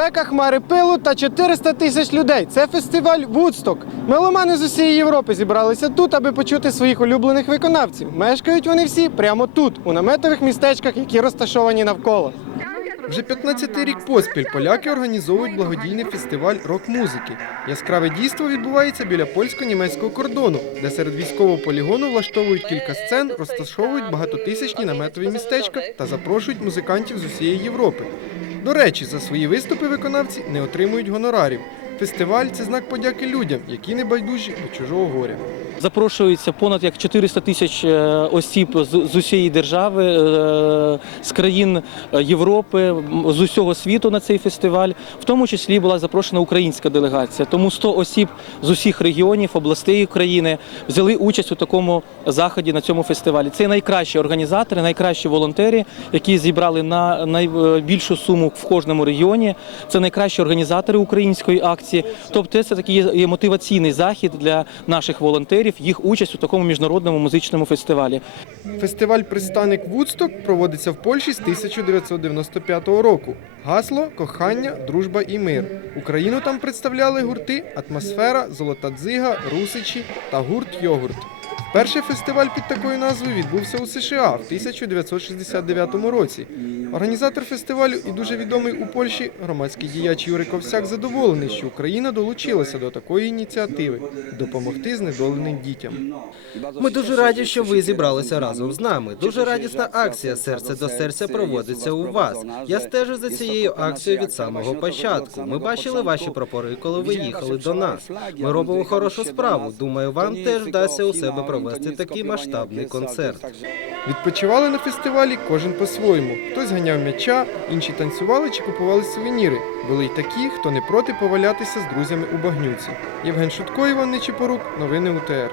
Спека, хмари пилу та 400 тисяч людей. Це фестиваль Вудсток. Меломани з усієї Європи зібралися тут, аби почути своїх улюблених виконавців. Мешкають вони всі прямо тут, у наметових містечках, які розташовані навколо. Вже 15-й рік поспіль поляки організовують благодійний фестиваль рок-музики. Яскраве дійство відбувається біля польсько-німецького кордону, де серед військового полігону влаштовують кілька сцен, розташовують багатотисячні наметові містечка та запрошують музикантів з усієї Європи. До речі, за свої виступи виконавці не отримують гонорарів. Фестиваль це знак подяки людям, які не байдужі до чужого горя. Запрошується понад як 400 тисяч е, осіб з, усієї держави, е, з країн е, Європи, з усього світу на цей фестиваль. В тому числі була запрошена українська делегація. Тому 100 осіб з усіх регіонів, областей України взяли участь у такому заході на цьому фестивалі. Це найкращі організатори, найкращі волонтери, які зібрали на найбільшу суму в кожному регіоні. Це найкращі організатори української акції. Тобто, це такий мотиваційний захід для наших волонтерів, їх участь у такому міжнародному музичному фестивалі. Фестиваль Пристаник Вудсток проводиться в Польщі з 1995 року. Гасло кохання, дружба і мир. Україну там представляли гурти Атмосфера, Золота дзига, Русичі та гурт Йогурт. Перший фестиваль під такою назвою відбувся у США в 1969 році. Організатор фестивалю і дуже відомий у Польщі громадський діяч Юрий Ковсяк задоволений, що Україна долучилася до такої ініціативи допомогти знедоленим дітям. Ми дуже раді, що ви зібралися разом з нами. Дуже радісна акція серце до серця проводиться у вас. Я стежу за цією акцією від самого початку. Ми бачили ваші прапори, коли ви їхали до нас. Ми робимо хорошу справу. Думаю, вам теж вдасться у себе провести такий масштабний концерт. Відпочивали на фестивалі кожен по-своєму. Хтось ганяв м'яча, інші танцювали чи купували сувеніри. Були й такі, хто не проти повалятися з друзями у багнюці. Євген Шутко, Іван Нечіпорук, новини УТР.